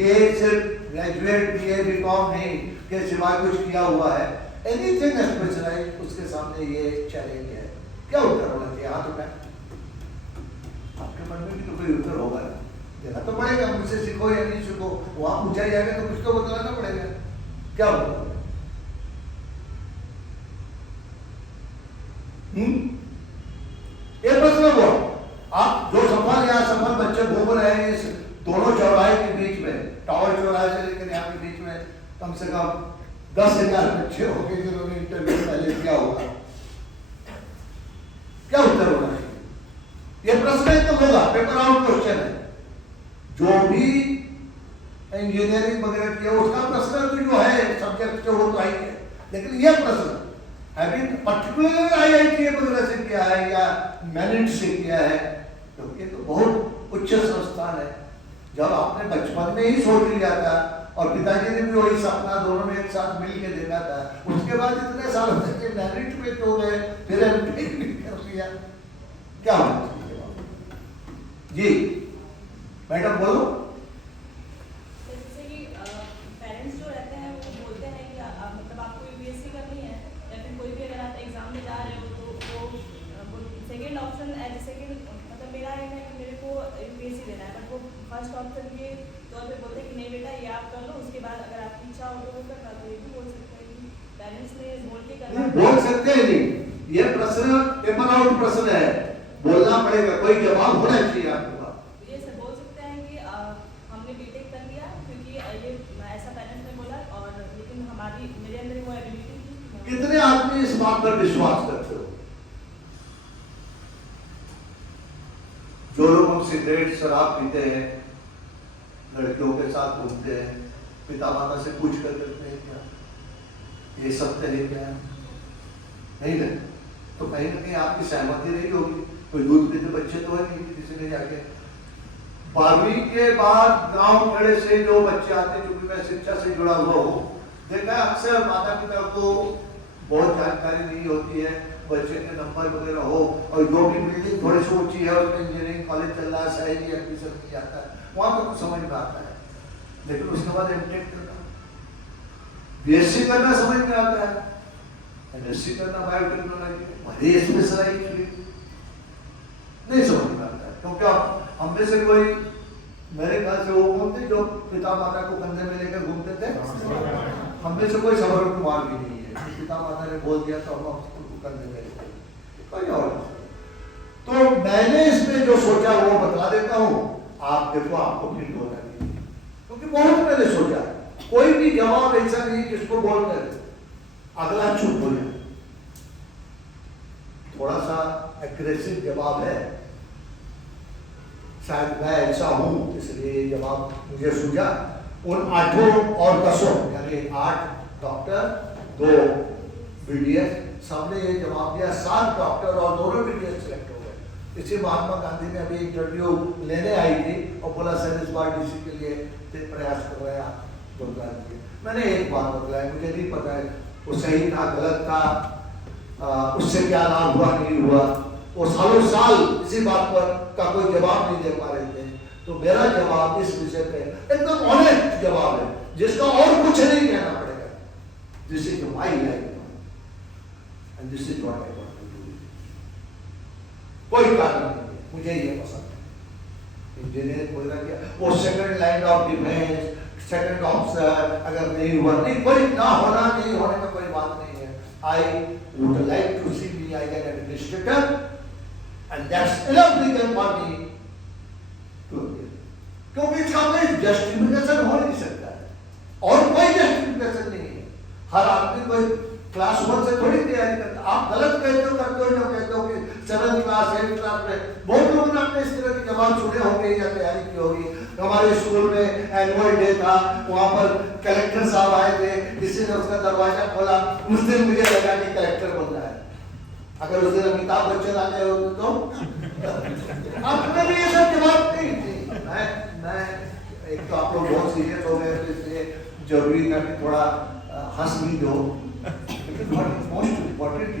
BA सिर्फ graduate BA BCom नहीं के सिवाय कुछ किया हुआ है, एनीथिंग स्पेशलाइज, उसके सामने ये चैलेंज है। क्या उत्तर होना चाहिए? हाथ उठाएं। आपके मन में भी तो कोई उत्तर होगा ना, देना तो पड़ेगा। मुझसे सीखो या नहीं सीखो, वहां पूछा जाएगा तो कुछ तो बतलाना पड़ेगा। क्या होगा? ये प्रश्न हुआ। आप जो सफल या असफल बच्चे घूम रहे हैं इस दोनों चौराहे के बीच में, टावर चौराहे से लेकर यहाँ के बीच में कम से कम 10,000 बच्चे होंगे जिन्होंने इंटरव्यू पहले किया होगा। क्या उत्तर होना चाहिए? ये प्रश्न तो होगा, पेपर आउट क्वेश्चन है। जो भी इंजीनियरिंग वगैरह किया उसका प्रश्न तो जो है सब्जेक्ट जो वो तो आई है, लेकिन यह प्रश्न पर्टिकुलर IIT वगैरह से किया है या मैनेट से किया है, क्योंकि तो बहुत उच्च संस्थान है। जब आपने बचपन में ही सोच लिया था और पिताजी ने भी वही सपना दोनों ने एक साथ मिल के देखा था, उसके बाद इतने सालों तक मैरिट में तो गए, फिर एमटेक भी कर लिया। क्या होना चाहिए? जी मैडम बोलो। जैसे कि पेरेंट्स जो रहते हैं वो बोलते हैं कि मतलब आपको UPSC करनी है, या फिर कोई भी अगर आप एग्जाम में जा रहे हो तो वो सेकेंड ऑप्शन एज सेकेंड, मतलब मेरा ये है कि मेरे को UPSC देना है, बट वो फर्स्ट ऑप्शन के तौर पे बोलते हैं कि नहीं बेटा ये आप कर लो, उसके बाद अगर आपकी इच्छा हो तो वो करना। तो ये भी बोल सकते हैं कि पेरेंट्स ने बोल के करना। बोल सकते हैं नहीं, ये प्रश्न पेपर आउट प्रश्न है, बोलना पड़ेगा, कोई जवाब होना चाहिए आपके पास। ये सब बोल सकते हैं कि हमने बीटेक कर लिया क्योंकि ये ऐसा पेरेंट्स ने बोला, और लेकिन हमारी मेरे अंदर वो एबिलिटी थी। कितने आदमी इस बात पर विश्वास करते हो? जो लोग हम सिगरेट शराब पीते हैं, लड़कियों के साथ घूमते हैं, पिता माता से पूछ कर करते हैं क्या ये सत्य है क्या? नहीं ना, तो कहीं ना कहीं आपकी सहमति रही होगी। कोई दूध पीते बच्चे तो है नहीं किसी ने जाके 12वीं के बाद गांव खेड़े से जो बच्चे आते हैं, क्योंकि मैं शिक्षा से जुड़ा हुआ हूँ, देखा अक्सर माता पिता को बहुत जानकारी नहीं होती है, बच्चे के नंबर वगैरह हो, और जो भी बिल्डिंग थोड़ी सी ऊंची है उसमें इंजीनियरिंग कॉलेज चल रहा है, सही एडमिशन नहीं आता है, वहां तो कुछ समझ में आता है, लेकिन उसके बाद एमटेक करना, BSc करना समझ में आता है, MSc करना बायोटेक्नोलॉजी, बड़ी स्पेशलाइज नहीं समझ में आता है। क्योंकि हम में से कोई, मेरे ख्याल से वो कौन थे जो पिता माता को कंधे में लेकर घूमते थे? हम में से कोई समर कुमार भी नहीं है, पिता माता ने बोल दिया तो हम उसको कंधे में लेते, कोई और। तो मैंने इसमें जो सोचा वो बता देता हूँ, आप देखो आपको फील होना चाहिए, क्योंकि बहुत मैंने सोचा। कोई भी जवाब ऐसा नहीं जिसको बोलकर अगला चुप हो जाए। थोड़ा सा एग्रेसिव जवाब है, शायद मैं ऐसा हूं इसलिए जवाब मुझे सूझा। उन 8 और 10 यानी 8 डॉक्टर 2 BDS, सबने ये जवाब दिया। 7 डॉक्टर और दोनों BDS सिलेक्ट हो गए। इसी महात्मा गांधी ने अभी इंटरव्यू लेने आई थी और बोला सर इस बार DC के लिए प्रयास कर रहे हैं आप, मैंने एक बात बतलाया, मुझे नहीं पता है वो सही था गलत था, उससे क्या लाभ हुआ नहीं हुआ, वो सालों साल इसी बात पर का कोई जवाब नहीं दे पा रहे थे। तो मेरा जवाब इस विषय पे एकदम ऑनेस्ट जवाब है, जिसका और कुछ नहीं कहना पड़ेगा। This is my life and this is what I want to do. कोई कारण नहीं है, मुझे ये पसंद है। इंजीनियर वगैरह किया, वो second line of defence, second officer अगर नहीं हुआ, नहीं कोई ना होना नहीं होने में कोई बात नहीं है। I would like to see me as an administrator and that's enough reason for me to appear, क्योंकि इसका कोई जस्टिफिकेशन हो नहीं सकता है और कोई जस्टिफिकेशन नहीं है। हर आदमी कोई क्लास 1 से थोड़ी तैयारी करता। आप गलत कहते हो जो कहते हो कि 7th क्लास 8th क्लास में बहुत लोगों ने अपने इस तरह के जवाब सुने होंगे या तैयारी की होगी। हमारे स्कूल में एनुअल डे था, वहां पर कलेक्टर साहब आए थे, किसी ने उसका दरवाजा खोला, उस दिन मुझे लगा कि कलेक्टर बन रहा है। अगर उस दिन अमिताभ बच्चन आ गए होते तो आपने भी ये सब जवाब नहीं थी। मैं एक तो आप लोग बहुत सीरियस हो गए तो इसलिए जरूरी था कि थोड़ा हंस भी दो। मोस्ट इम्पोर्टेंट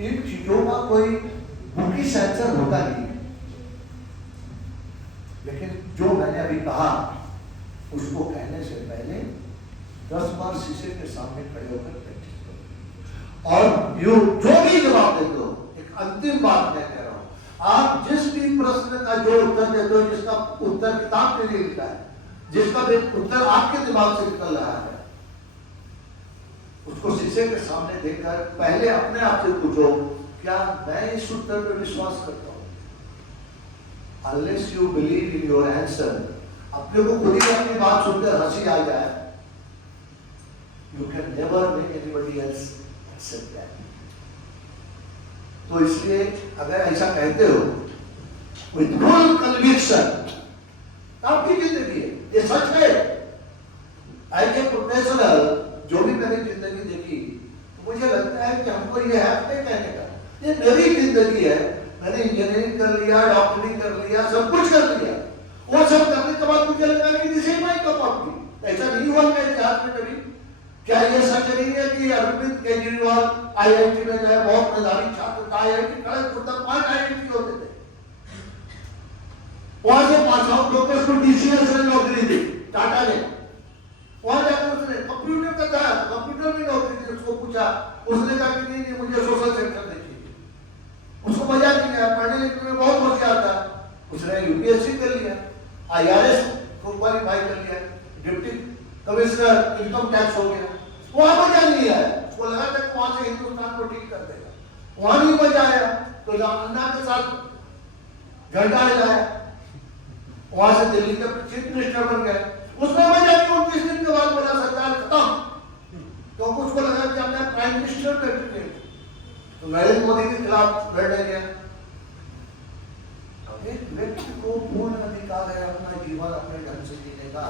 इन चीजों का कोई बुकी सेंसर होता नहीं है, लेकिन जो मैंने अभी कहा उसको कहने से पहले 10 बार शीशे के सामने खड़े होकर प्रैक्टिस करो। और यू जो भी जवाब देते हो, एक अंतिम बात मैं कह रहा हूं, आप जिस भी प्रश्न का जो उत्तर देते हो, जिसका उत्तर किताब में नहीं लिखा है, जिसका भी उत्तर आपके दिमाग से निकल रहा है, उसको शीशे के सामने देखकर पहले अपने आप से पूछो, क्या मैं इस उत्तर पर विश्वास करता हूं? Unless you believe in your answer, अपने को खुद ही अपनी बात सुनकर हंसी आ जाए, you can never make anybody else accept that. तो इसलिए अगर ऐसा कहते हो with full conviction, आपकी जिंदगी है, ये सच है। As a professional, जो भी मैंने जिंदगी देखी, तो मुझे लगता है कि हमको ये है अपने कहने का, ये मेरी जिंदगी है। मैंने इंजीनियरिंग कर लिया, डॉक्टरी कर लिया, सब कुछ कर लिया। वो सब करने के बाद मुझे लगा कि this is my cup of T. ऐसा नहीं हुआ मेरे इतिहास में कभी। क्या ये सच नहीं है कि अरविंद केजरीवाल आईआईटी में गए, बहुत मेधावी छात्र था, आईआईटी खड़गपुर तक 5 आईआईटी होते थे, वहां से पास आउट होकर उसको डीसीएस में नौकरी दी टाटा ने। वहां जाकर उसने कंप्यूटर का था, कंप्यूटर में नौकरी दी। उसको पूछा, उसने कहा कि नहीं मुझे सोशल सेक्टर देखिए। उसको मजा नहीं आया, पढ़ने लिखने में बहुत होशियार था, उसने यूपीएससी कर लिया, आईआरएस को क्वालिफाई कर लिया, डिप्टी कमिश्नर इनकम टैक्स हो गया। वहां मजा नहीं आया, उसको लगा था कि वहां से हिंदुस्तान को ठीक कर देगा, वहां नहीं मजा आया तो अन्ना के साथ झंडा हिलाया, वहां से दिल्ली के चीफ मिनिस्टर बन गए। उसमें मजा नहीं, 29 दिन के बाद बोला सरकार खत्म, तो उसको लगा कि मैं प्राइम मिनिस्टर बैठे तो नरेंद्र मोदी के खिलाफ लड़ने गया। एक व्यक्ति को पूर्ण अधिकार है अपना जीवन अपने ढंग से जीने का,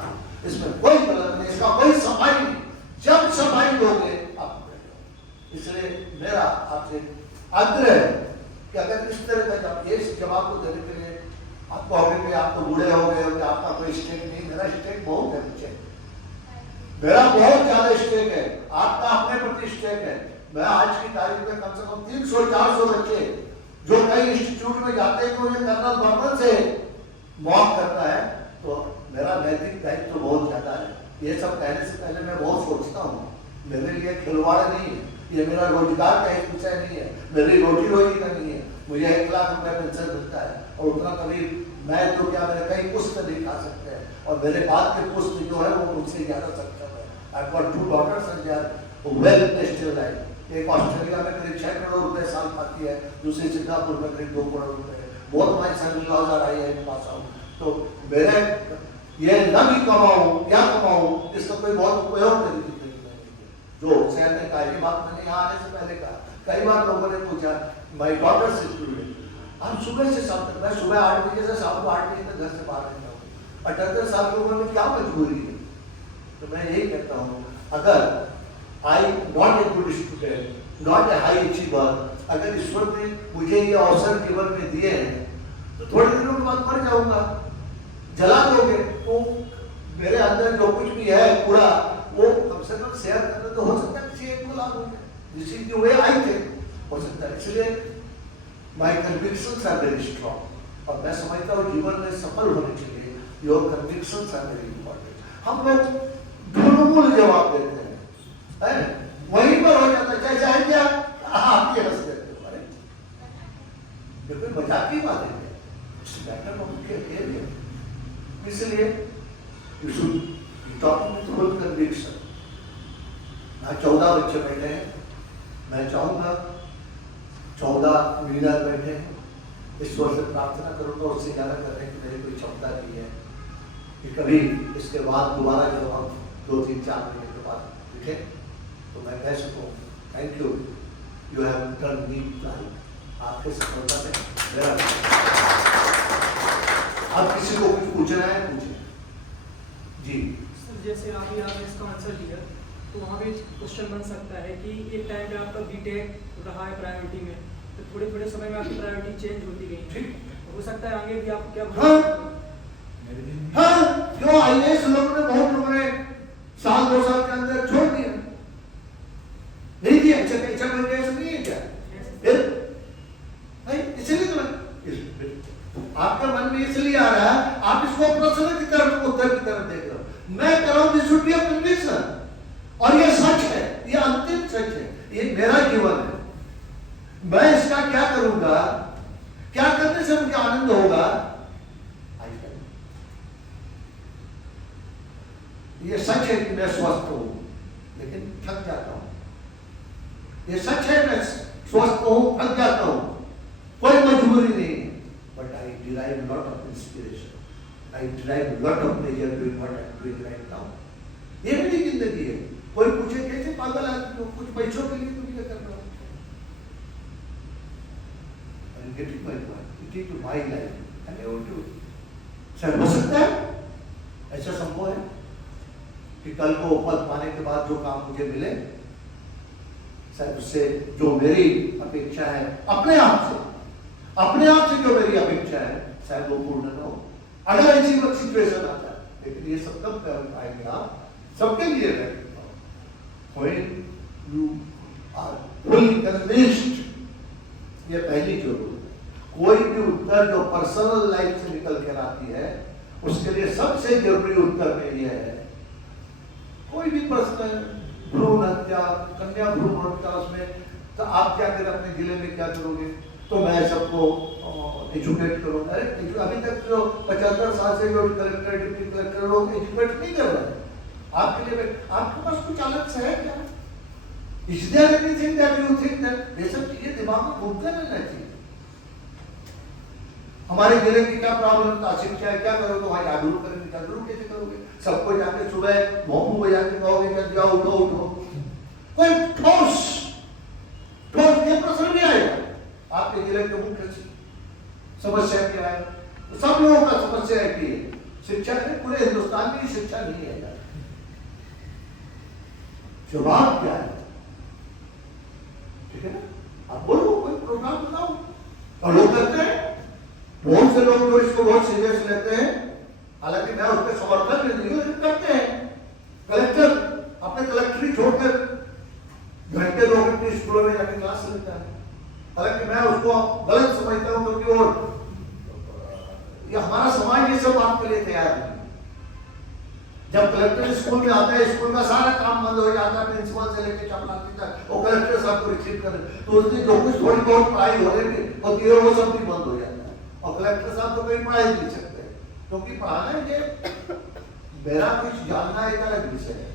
इसमें कोई गलत नहीं, इसका कोई सफाई नहीं। जब सफाई लोगे आप बैठो। इसलिए मेरा आपसे आग्रह है कि अगर इस तरह का जब ये जवाब को देने के लिए आपको हो गए कि आप तो बूढ़े हो गए हो, आपका कोई स्टेक नहीं, मेरा स्टेक बहुत है पीछे, मेरा बहुत ज्यादा स्टेक है, आपका अपने प्रति स्टेक है। मैं आज की तारीख में कम से कम 300-400 बच्चे जो कई इंस्टीट्यूट में जाते हैं कि उन्हें कर्नल बर्मन से मॉक करता है, तो मेरा नैतिक दायित्व तो बहुत ज्यादा है। ये सब कहने से पहले मैं बहुत सोचता हूँ, मेरे लिए खिलवाड़ नहीं है, ये मेरा रोजगार का एक विषय नहीं है, मेरी रोजी रोजी का नहीं है। मुझे 1 लाख रुपए पेंशन मिलता है और उतना कभी मैं तो क्या मेरे कई पुस्त नहीं खा सकते हैं, और मेरे बाद के पुस्त जो है वो मुझसे ज्यादा सक्षम है। I've got 2 daughters and they are well placed in life. एक ऑस्ट्रेलिया में करीब 6 करोड़ रुपए साल पाती है, दूसरी सिंगापुर में करीब 2 करोड़ रुपए। बहुत हमारी सन लॉज आ रही है पास आउट, तो मेरे ये न भी कमाऊं या कमाऊं, इसका कोई बहुत उपयोग नहीं जो शहर ने कहा। ये बात मैंने यहाँ आने से पहले कहा, कई बार लोगों ने पूछा, माई डॉटर से स्टूडेंट, हम सुबह से शाम तक, मैं सुबह 8 बजे से शाम को 8 बजे तक घर से बाहर रहता हूँ। 78 साल की उम्र में क्या मजबूरी है? तो मैं यही कहता हूँ, अगर I not a good student, not a high achiever, अगर ईश्वर ने मुझे ये अवसर जीवन में दिए हैं, तो थोड़े दिनों के बाद मर जाऊंगा, जला दोगे तो मेरे अंदर जो कुछ भी है पूरा, वो कम से कम शेयर करने तो हो सकता है किसी एक को लाभ हो गया, जिस चीज की वे आई थे हो सकता है। इसलिए my convictions are very strong, और मैं समझता हूँ जीवन में सफल होने के लिए your convictions are very important। हम लोग ढूंढ जवाब देते हैं, वहीं पर हो जाता है, चाहे क्या आप ये हंस देते हो, अरे ये कोई मजाक की बात है, इट्स मैटर ऑफ केयर। इसलिए you should talk with full conviction. 14 बच्चे बैठे हैं, मैं चाहूंगा 14 लीडर बैठे हैं, ईश्वर से प्रार्थना करूंगा उससे ज्यादा करने की मेरी कोई क्षमता नहीं है कि कभी इसके बाद दोबारा जब हम 2-3-4 महीने के बाद दिखे तो मैं कह सकूं thank you, you have done me proud. आपके सफलता में मेरा अब किसी को कुछ पूछना है पूछे जी। सर जैसे आपने इसका आंसर दिया, तो वहाँ भी क्वेश्चन बन सकता है कि एक टाइम पे आपका बीटेक रहा है प्रायोरिटी में, तो थोड़े थोड़े समय में आपकी प्रायोरिटी चेंज होती गई, ठीक हो सकता है आगे भी आप क्या हाँ, क्यों आईएएस लोगों ने बहुत लोगों ने 1-2 साल के अंदर छोड़ दिया, नहीं किया, अच्छा बन गया, ऐसा नहीं है क्या? फिर नहीं, इसलिए तो आपका मन में इसलिए आ रहा है, आप इसको प्रश्न की तरफ उत्तर की तरफ देख रहे हो। मैं कर रहा हूं, this should be a conviction, और ये सच है, ये अंतिम सच है, ये मेरा जीवन है। मैं इसका क्या करूंगा, क्या करने से मुझे आनंद होगा, ये सच है कि मैं स्वस्थ हूं लेकिन थक जाता हूं, ये सच है मैं स्वस्थ हूं थक जाता हूं, कोई मजबूरी नहीं, but I derive lot of inspiration, I derive lot of pleasure doing what I am doing right now. ये मेरी जिंदगी है। कोई पूछे कैसे पागल आदमी हो, कुछ पैसों के लिए तुम क्या कर रहे हो, I'm getting my point, it is my life and I want to, sir हो सकता है, ऐसा संभव है कि कल को पद पाने के बाद जो काम मुझे मिले, शायद उससे जो मेरी अपेक्षा है अपने आप से जो मेरी अपेक्षा है शायद वो पूर्ण न हो, अगर ऐसी सिचुएशन आता है। लेकिन ये सब कब कर पाएंगे आप, सबके लिए है। When you are fully convinced, ये पहली जरूरत है। कोई भी उत्तर जो पर्सनल लाइफ से निकल कर आती है, उसके लिए सबसे जरूरी उत्तर में यह है, कोई भी प्रश्न, भ्रूण हत्या, कन्या भ्रूण हत्या, उसमें तो आप क्या करें, अपने जिले में क्या करोगे, तो मैं सबको एजुकेट करूंगा। अभी तक जो 75 साल से जो कलेक्टर डिप्टी कलेक्टर लोग एजुकेट नहीं कर रहे हैं, आपके लिए आपके पास कुछ अलग से है क्या? Is there anything that you think that ये सब चीजें दिमाग में घूमते रहना चाहिए। हमारे जिले की क्या प्रॉब्लम था, शिक्षा है, क्या करोगे, वहां जागरूक करेंगे, जागरूक कैसे करोगे? सबको जाके सुबह मोमू बजा के कहोगे कि जाओ उठो उठो, कोई ठोस ये प्रश्न नहीं आएगा। आपके जिले के मुख्य समस्या क्या है, तो सब लोगों का समस्या है कि शिक्षा में पूरे हिंदुस्तान में शिक्षा नहीं है। जवाब क्या है, ठीक है ना? आप बोलो, कोई प्रोग्राम बनाओ, और लोग करते हैं। बहुत से लोग जो इसको बहुत सीरियस लेते हैं, हालांकि मैं उसके समर्थन में नहीं हूं, करते हैं। कलेक्टर अपने कलेक्टरी छोड़कर घंटे 2 घंटे स्कूलों में जाकर क्लास लेता है, हालांकि मैं उसको गलत समझता हूं, क्योंकि और ये हमारा समाज ये सब बात के लिए तैयार नहीं। जब कलेक्टर स्कूल में आता है, स्कूल का सारा काम बंद हो जाता है, प्रिंसिपल से लेकर चपरासी तक, वो कलेक्टर साहब को रिसीव करे, तो उसने जो कुछ थोड़ी बहुत पढ़ाई हो रही होती है वो सब भी बंद हो जाता है। और कलेक्टर साहब तो कहीं पढ़ाई नहीं सकते, क्योंकि पढ़ाना ये मेरा कुछ जानना एक अलग विषय है।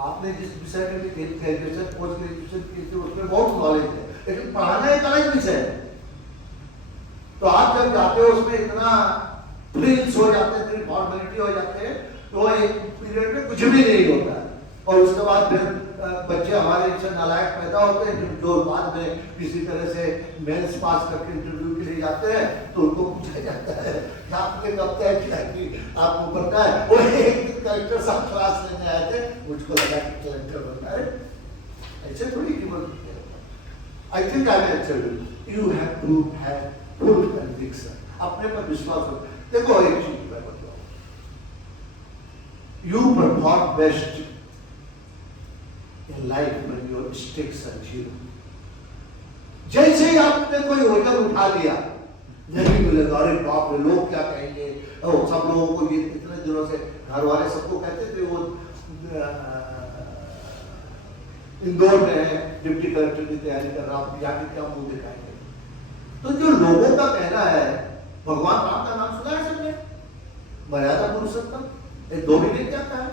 आपने जिस विषय में ग्रेजुएशन पोस्ट ग्रेजुएशन की थी उसमें बहुत नॉलेज है, लेकिन पढ़ाना एक अलग विषय है। तो आप जब जाते हो उसमें इतना फ्रिल्स हो जाते हैं, इतनी फॉर्मेलिटी हो जाते हैं, तो एक पीरियड में कुछ भी नहीं होता है। और उसके बाद फिर बच्चे हमारे से नालायक पैदा होते हैं, जो बाद में किसी तरह से मेंस पास करके इंटरव्यू के लिए जाते हैं, तो उनको पूछा जाता है कि आपने कब तय किया कि आपको पता है। वो एक दिन कलेक्टर साहब क्लास लेने आए थे, मुझको लगा कि कलेक्टर बनना है, ऐसे थोड़ी जीवन। I think I will tell you have to have full conviction, अपने पर विश्वास हो। देखो एक चीज मैं बताऊं, you perform best in life when your stakes are zero. जैसे ही आपने कोई वजन उठा लिया, नहीं मिलेगा, अरे बाप रे लोग क्या कहेंगे, सब लोगों को ये इतने दिनों से घर वाले सबको कहते थे वो इंदौर में है, डिप्टी कलेक्टर की तैयारी कर रहा, आप जाके क्या मुंह दिखाएंगे। तो जो लोगों का कहना है, भगवान राम का नाम सुना है सबने, मर्यादा पुरुषोत्तम, एक 2 मिनट क्या कहा,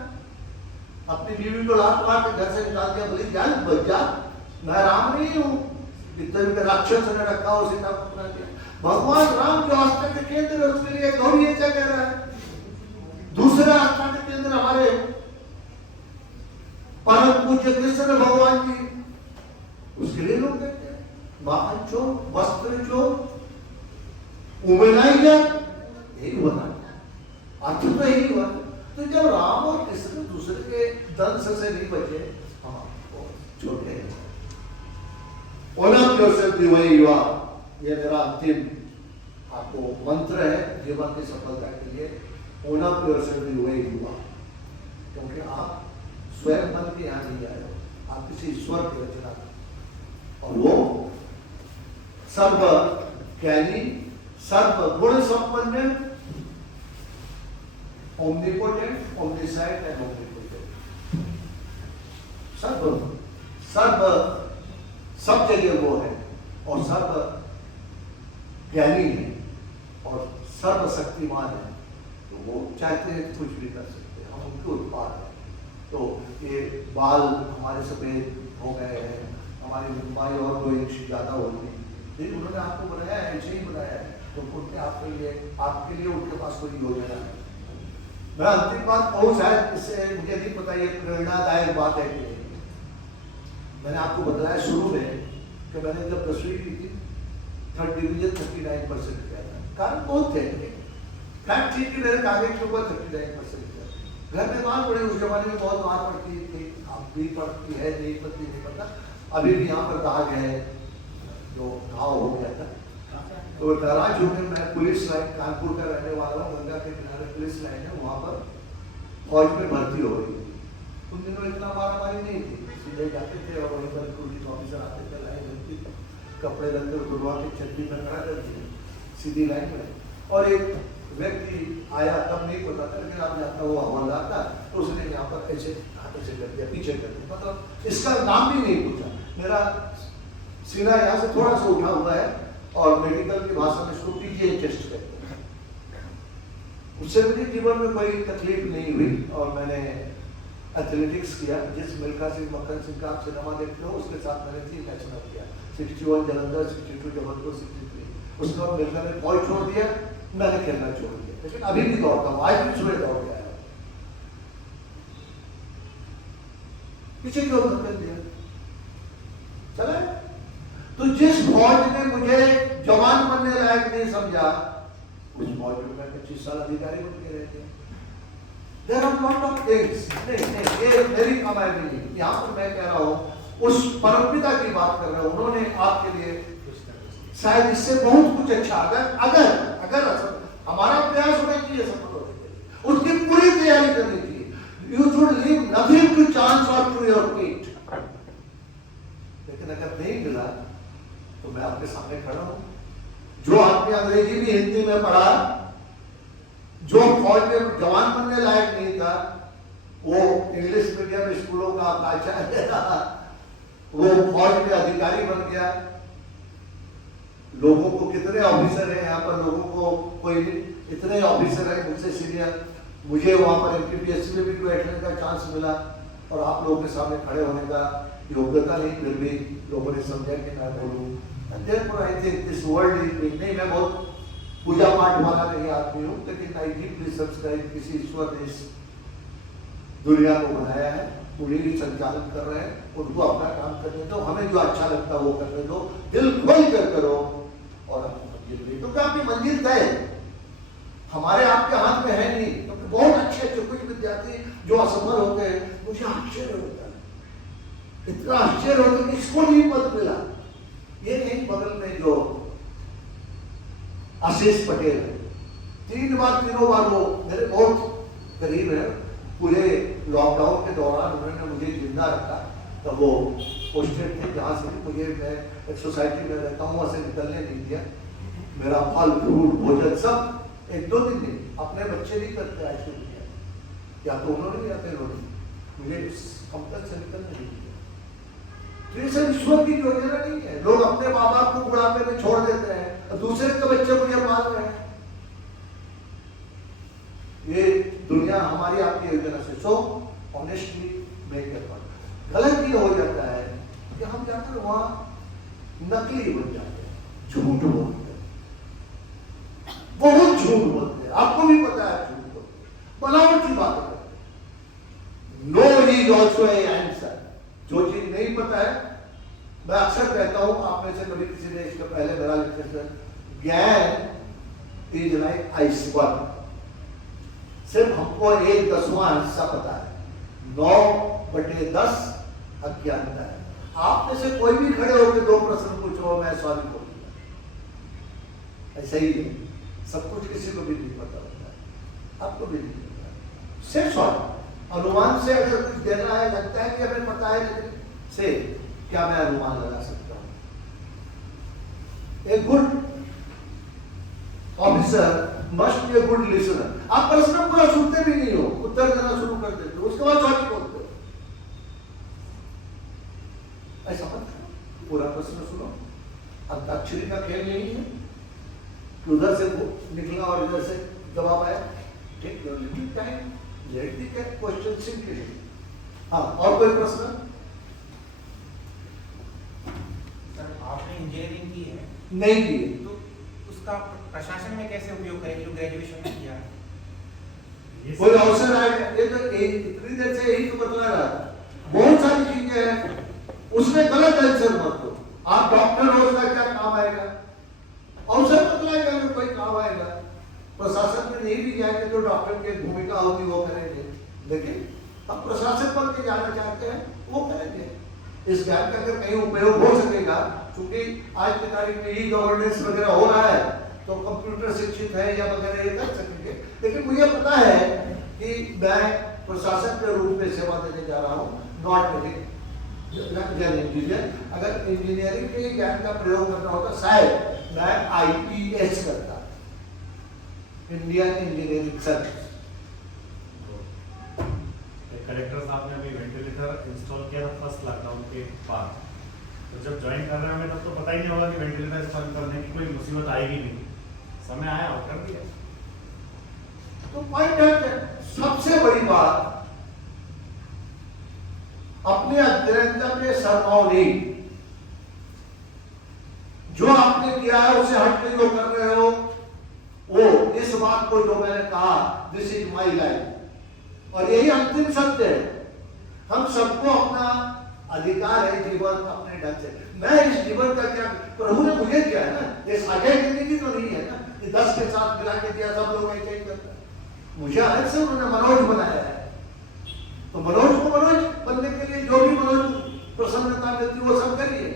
अपनी बीवी को लात मार के घर से निकाल दिया, बोली जान बच जा, मैं राम नहीं हूं, इतने राक्षस ने रखा हो, सीता को अपना दिया। भगवान राम जो आस्था के केंद्र है, उसके लिए गौरी ये क्या कह रहा है। दूसरा आस्था के केंद्र हमारे परम पूज्य कृष्ण भगवान जी, उसके लिए लोग कहते हैं वाहन चोर, वस्त्र चोर, उमेनाइजर, यही बना अर्थ तो यही हुआ। तो जब राम और कृष्ण दूसरे के दंश से नहीं बचे, हाँ छोटे own yourself the way you are, ये मेरा अंतिम आपको मंत्र है जीवन की सफलता के लिए। Own yourself the way you are, क्योंकि आप स्वयं बन के यहाँ नहीं आए हो, आप किसी ईश्वर की रचना, और वो सर्व ज्ञानी, सर्व गुण संपन्न, omnipotent, omniscient and omnipotent. सब जगह वो है और सब ज्ञानी है और सर्वशक्तिमान है, तो वो चाहते हैं कुछ भी कर सकते हैं, हम उनके उत्पाद हैं। तो ये बाल हमारे सफेद हो गए हैं, हमारी लंबाई और 2 इंच ज़्यादा हो गई, लेकिन उन्होंने आपको बनाया है, ऐसे ही बनाया है, तो उनके आपके लिए उनके पास कोई योजना है। मैं अंतिम बात कहूँ, शायद इससे मुझे नहीं पता ये प्रेरणादायक बात है कि मैंने आपको बताया शुरू में कि मैंने जब 10वीं की थी, 3rd डिवीजन 39% किया था। कारण बहुत थे, फैक्ट थी कि मेरे कागज के ऊपर 39% किया। घर में मार पड़ी, उस जमाने में बहुत मार पड़ती थी, अब भी पड़ती है, नहीं पड़ती नहीं पता। अभी भी यहाँ पर दाग है, जो घाव हो गया था। तो नाराज होकर मैं पुलिस लाइन, कानपुर का रहने वाला हूँ, गंगा के किनारे पुलिस लाइन है, वहाँ पर फौज में भर्ती हो रही थी। उन दिनों इतना मारामारी नहीं थी, सीधे जाते थे और वहीं पर पुलिस ऑफिसर आते थे, लाइन लगती थी, कपड़े रखकर गुरुआ के चड्डी में खड़ा कर दिए सीधी लाइन में, और एक व्यक्ति आया, तब नहीं पता था, लेकिन आप जानता वो हवलदार था, तो उसने यहाँ पर ऐसे हाथों से कर दिया, पीछे कर दिया, मतलब इसका नाम भी नहीं पूछा। मेरा सीना यहाँ से थोड़ा सा उठा हुआ है और मेडिकल की भाषा में इसको पीजीआई चेस्ट कहते हैं। उससे मुझे जीवन में कोई तकलीफ नहीं हुई और मैंने एथलेटिक्स किया। जिस मिल्खा सिंह, मक्खन सिंह का आप सिनेमा देखते हो, उसके साथ मैंने 3 नेशनल किया, 61 जलंधर, 62 जबलपुर, 63। उसके बाद मिल्खा ने फौज छोड़ दिया, मैंने खेलना छोड़ दिया, लेकिन अभी भी दौड़ता हूँ, आज भी सुबह दौड़ गया है। पीछे क्यों धक्का दिया, चले। तो जिस फौज ने मुझे जवान बनने लायक नहीं समझा, उस फौज में मैं 25 साल अधिकारी बन के रह गया। There are lot of things। नहीं, ये मेरी कमाई नहीं, यहाँ पर मैं कह रहा हूँ उस परमपिता की बात कर रहा हूँ, उन्होंने आपके लिए शायद इससे बहुत कुछ अच्छा, अगर हमारा प्रयास होना चाहिए सफल होने के लिए, उसकी पूरी तैयारी करनी चाहिए। You should leave nothing to chance or to your fate। लेकिन अगर नहीं मिला तो मैं आपके सामने खड़ा हूं। जो आपने अंग्रेजी भी हिंदी में पढ़ा, जो फौज में जवान बनने लायक नहीं था, वो इंग्लिश मीडियम स्कूलों का आचार्य रहा, वो फौज में अधिकारी बन गया। लोगों को कितने ऑफिसर हैं यहाँ पर, लोगों को कोई इतने ऑफिसर हैं मुझसे सीनियर, मुझे वहां पर MPPSC में भी बैठने का चांस मिला और आप लोगों के सामने खड़े होने का योग्यता नहीं, फिर भी लोगों ने समझा कि मैं बोलूं। Therefore I think this world is big। नहीं, मैं बहुत पूजा पाठ वाला नहीं आदमी हूँ, लेकिन I deeply subscribe किसी ईश्वर ने इस दुनिया को बनाया है, पूरी संचालन कर रहे हैं, उनको अपना काम करने दो, हमें जो अच्छा लगता है वो करने दो, दिल खोल कर करो और अपनी मंजिल नहीं, क्योंकि आपकी मंजिल तय है, हमारे आपके हाथ में है नहीं। क्योंकि बहुत अच्छे कुछ विद्यार्थी जो असफल होते हैं, मुझे आश्चर्य होता है, इतना आश्चर्य होता है कि इसको नहीं पद मिला। ये नहीं, बगल में जो आशीष पटेल है, 3 बार वो मेरे बहुत करीब है। पूरे लॉकडाउन के दौरान उन्होंने मुझे जिंदा रखा, तब वो पोस्टेड थे जहाँ से मुझे, मैं एक सोसाइटी में रहता हूँ, वहाँ से निकलने नहीं दिया। मेरा फल फ्रूट भोजन सब 1-2 दिन नहीं, अपने बच्चे नहीं करते ऐसे किया, या तो उन्होंने या फिर उन्होंने मुझे इस कंपनी से निकलने नहीं दिया। तो ये सब ईश्वर की योजना नहीं है। लोग अपने माँ बाप को बुढ़ापे में छोड़ देते हैं और दूसरे के बच्चे मुझे मार रहे हैं। ये दुनिया हमारी आपकी योजना से so honestly make it work. गलत ये हो जाता है कि हम जाकर वहां नकली बन जाते हैं, झूठ बोलते हैं, बहुत झूठ बोलते हैं, आपको भी पता है झूठ बोलते हैं, बनावट की बातें करते हैं। No is also a answer. जो चीज नहीं पता है, मैं अक्सर कहता हूं, आप में से कभी किसी ने इसके पहले मेरा लेक्चर, ज्ञान इज लाइक आइसबर्ग। सिर्फ हमको 1/10वां हिस्सा पता है, 9/10 अज्ञानता है। आप में से कोई भी खड़े होकर 2 प्रश्न पूछो, मैं सॉरी बोलूंगा, ऐसा ही है। सब कुछ किसी को भी नहीं पता होता है, आपको भी नहीं पता। सिर्फ सॉरी अनुमान से अगर कुछ देना है, लगता है कि हमें पता है, लेकिन से क्या मैं अनुमान लगा सकता हूं। एक good officer must be a good listener. आप प्रश्न पूरा सुनते भी नहीं हो, उत्तर देना शुरू कर देते हो, उसके बाद सॉरी बोलते हो। ऐसा मत करो, पूरा प्रश्न सुनो। अंताक्षरी का खेल नहीं है कि उधर से निकला और इधर से जवाब आया। Take your little time, let the question simply. हाँ, और कोई प्रश्न? सर आपने इंजीनियरिंग की है? नहीं की। तो उसका प्रशासन में कैसे उपयोग करेंगे जो ग्रेजुएशन में किया है? कोई अवसर आएगा, ये तो इतनी देर से यही तो बतला रहा था। बहुत सारी चीजें हैं, उसमें गलत आंसर मत दो। आप डॉक्टर हो, उसका क्या काम आएगा? अवसर बतलाएगा, अगर कोई काम आएगा। प्रशासन में नहीं भी जाएंगे तो डॉक्टर की भूमिका होगी, वो करेंगे। लेकिन हम प्रशासन बन के जाना चाहते हैं, वो करेंगे। इस ज्ञान का अगर कहीं उपयोग हो सकेगा, क्योंकि आज की तारीख में ई गवर्नेंस वगैरह हो रहा है, तो कंप्यूटर शिक्षित है या वगैरह ये कर सकेंगे। लेकिन मुझे पता है कि मैं प्रशासन के रूप में सेवा देने जा रहा हूँ, नॉट इंजीनियर। अगर इंजीनियरिंग के ज्ञान का प्रयोग करना होता, शायद मैं IPS करता, इंडियन इंजीनियरिंग सर्विस। कलेक्टर साहब ने अभी वेंटिलेटर इंस्टॉल किया था फर्स्ट लॉकडाउन के बाद, तो जब ज्वाइन कर रहे हैं तब तो पता ही नहीं होगा कि वेंटिलेटर इंस्टॉल करने की कोई मुसीबत आएगी नहीं, समय आया और कर दिया। तो पॉइंट है, सबसे बड़ी बात अपने अध्ययन में शर्माओ नहीं। जो आपने किया है उसे हट के जो कर रहे हो, वो इस बात को जो मैंने कहा, दिस इज माई लाइफ, और यही अंतिम सत्य है। हम सबको अपना अधिकार है जीवन अपने ढंग से। मैं इस जीवन का क्या, प्रभु ने मुझे दिया है ना, ये साझा जिंदगी तो नहीं है ना, ये 10 के साथ मिला के दिया, सब लोग ऐसे ही करते हैं। मुझे अलग से उन्होंने मनोज बनाया है, तो मनोज को मनोज बनने के लिए जो भी मनोज प्रसन्नता मिलती है वो सब करिए,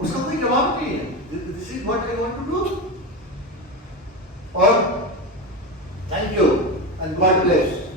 उसका कोई जवाब नहीं है। This is what I want to do. और thank you and God bless.